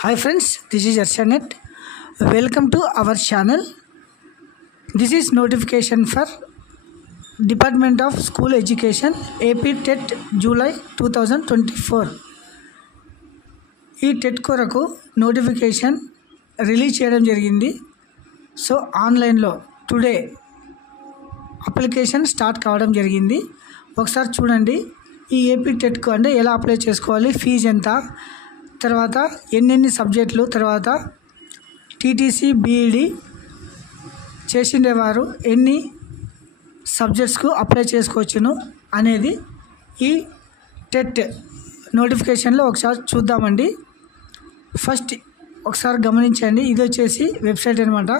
Hi friends, this is Arshanath. Welcome to our channel. This is notification for Department of School Education AP TET July 2024. ఈ TET కొరకు notification release చేయడం జరిగింది. So ఆన్లైన్లో today application start కావడం జరిగింది. ఒకసారి చూడండి ఈ ఏపీ టెట్కు అంటే ఎలా అప్లై చేసుకోవాలి, ఫీజు ఎంత, తర్వాత ఎన్నెన్ని సబ్జెక్టులు, తర్వాత టీటీసీ బీఈడి చేసిండేవారు ఎన్ని సబ్జెక్ట్స్కు అప్లై చేసుకోవచ్చును అనేది ఈ టెట్ నోటిఫికేషన్లో ఒకసారి చూద్దామండి. ఫస్ట్ ఒకసారి గమనించండి, ఇది వచ్చేసి వెబ్సైట్ అనమాట.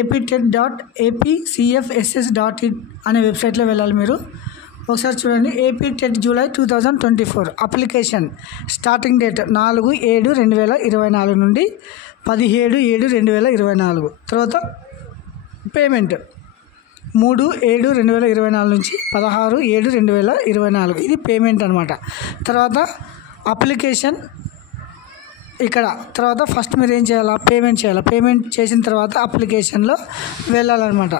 aptet.apcfss.in అనే వెబ్సైట్లో వెళ్ళాలి మీరు. ఒకసారి చూడండి, AP TET July 2024 application starting date 4/7/2024 నుండి 17/7/2024. తర్వాత పేమెంట్ 3/7/2024 నుంచి 16/7/2024. ఇది పేమెంట్ అనమాట. తర్వాత అప్లికేషన్ ఇక్కడ తర్వాత ఫస్ట్ మీరు ఏం చేయాలా, పేమెంట్ చేయాలి. పేమెంట్ చేసిన తర్వాత అప్లికేషన్లో వెళ్ళాలన్నమాట.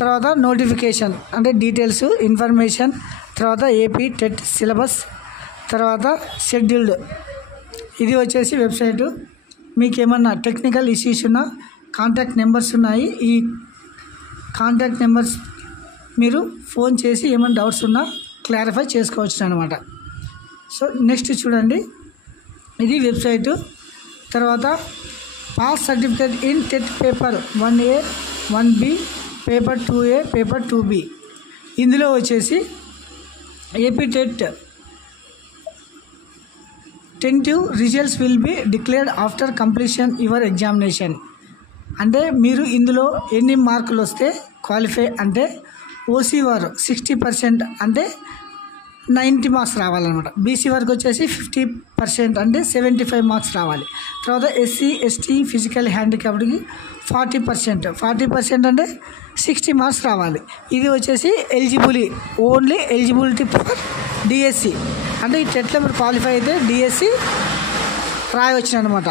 తర్వాత నోటిఫికేషన్ అంటే డీటెయిల్స్, ఇన్ఫర్మేషన్, తర్వాత ఏపీ టెట్ సిలబస్, తర్వాత షెడ్యూల్డ్. ఇది వచ్చేసి వెబ్సైటు. మీకు ఏమన్నా టెక్నికల్ ఇష్యూస్ ఉన్నా కాంటాక్ట్ నెంబర్స్ ఉన్నాయి. ఈ కాంటాక్ట్ నెంబర్స్ మీరు ఫోన్ చేసి ఏమైనా డౌట్స్ ఉన్నా క్లారిఫై చేసుకోవచ్చు అనమాట. సో నెక్స్ట్ చూడండి, ఇది వెబ్సైటు. తర్వాత pass certificate in TET paper 1A 1B paper 2A paper 2B. ఇందులో వచ్చేసి AP TET tentative results will be declared after completion your examination. అంటే మీరు ఇందులో ఎన్ని మార్కులు వస్తే క్వాలిఫై అంటే ఓసీ వారు 60% అంటే 90 మార్క్స్ రావాలన్నమాట. బీసీ వరకు వచ్చేసి 50% అంటే 75 మార్క్స్ రావాలి. తర్వాత ఎస్సీ ఎస్టీ ఫిజికల్ హ్యాండిక్యాప్డ్కి 40% అంటే 60 మార్క్స్ రావాలి. ఇది వచ్చేసి ఓన్లీ ఎలిజిబిలిటీ ఫర్ డిఎస్సి. అంటే ఈ టెట్లో మీరు క్వాలిఫై అయితే డిఎస్సి రాయవచ్చు అనమాట.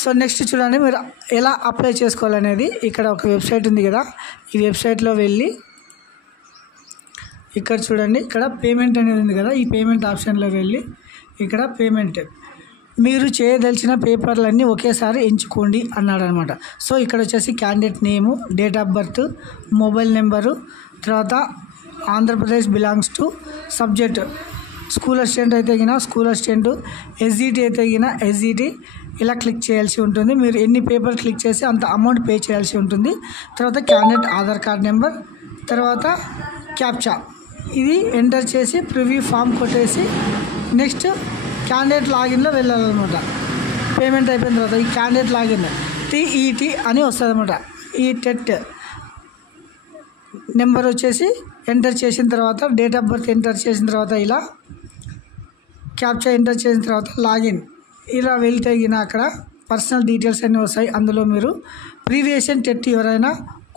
సో నెక్స్ట్ చూడండి, మీరు ఎలా అప్లై చేసుకోవాలనేది ఇక్కడ ఒక వెబ్సైట్ ఉంది కదా, ఈ వెబ్సైట్లో వెళ్ళి ఇక్కడ చూడండి, ఇక్కడ పేమెంట్ అనేది ఉంది కదా, ఈ పేమెంట్ ఆప్షన్లో వెళ్ళి ఇక్కడ పేమెంట్ మీరు చేయదలిచిన పేపర్లన్నీ ఒకేసారి ఎంచుకోండి అన్నాడు అనమాట. సో ఇక్కడ వచ్చేసి candidate name, date of birth, mobile number, తర్వాత Andhra Pradesh belongs to subject, school assistant అయితే గిన స్కూల్ అసిస్టెంట్, ఎస్జిటి అయితే గిన ఎస్జిటి, ఇలా క్లిక్ చేయాల్సి ఉంటుంది. మీరు ఎన్ని పేపర్ క్లిక్ చేసి అంత అమౌంట్ పే చేయాల్సి ఉంటుంది. తర్వాత క్యాండిడేట్ ఆధార్ కార్డ్ నెంబర్, తర్వాత క్యాప్చా ఇది ఎంటర్ చేసి ప్రివ్యూ ఫామ్ కొట్టేసి నెక్స్ట్ క్యాండిడేట్ లాగిన్లో వెళ్ళాలన్నమాట. పేమెంట్ అయిపోయిన తర్వాత ఈ క్యాండిడేట్ లాగిన్ టీఈటీ అని వస్తుంది అనమాట. ఈ టెట్ నెంబర్ వచ్చేసి ఎంటర్ చేసిన తర్వాత డేట్ ఆఫ్ బర్త్ ఎంటర్ చేసిన తర్వాత ఇలా క్యాప్చా ఎంటర్ చేసిన తర్వాత లాగిన్ ఇలా వెళ్తే అక్కడ పర్సనల్ డీటెయిల్స్ అన్నీ వస్తాయి. అందులో మీరు ప్రీవియస్ టెట్ ఎవరైనా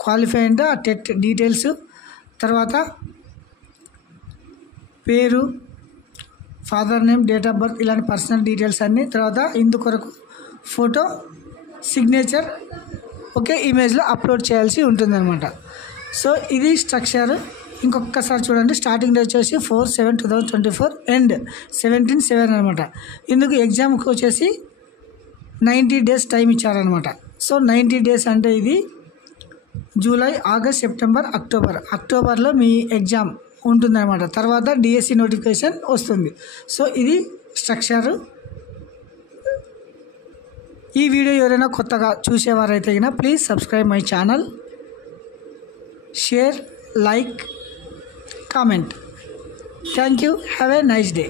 క్వాలిఫై అంటే ఆ టెట్ డీటెయిల్స్, తర్వాత పేరు, father name, date of birth, ఇలాంటి పర్సనల్ డీటెయిల్స్ అన్నీ, తర్వాత ఇందుకొరకు ఫోటో, సిగ్నేచర్ ఒకే ఇమేజ్లో అప్లోడ్ చేయాల్సి ఉంటుందన్నమాట. సో ఇది స్ట్రక్చర్. ఇంకొకసారి చూడండి, స్టార్టింగ్ డేట్ వచ్చేసి 4/7/2024 ఎండ్ 17/7 అనమాట. ఇందుకు ఎగ్జామ్కి వచ్చేసి 90 డేస్ టైం ఇచ్చారనమాట. సో 90 డేస్ అంటే ఇది జూలై, ఆగస్ట్, సెప్టెంబర్, అక్టోబర్లో మీ ఎగ్జామ్ ఉంటుందన్నమాట. తర్వాత డిఎస్సి నోటిఫికేషన్ వస్తుంది. సో ఇది స్ట్రక్చరు. ఈ వీడియో ఎవరైనా కొత్తగా చూసేవారైతే కనుక please subscribe my channel, share, like, comment. Thank you. Have a nice day.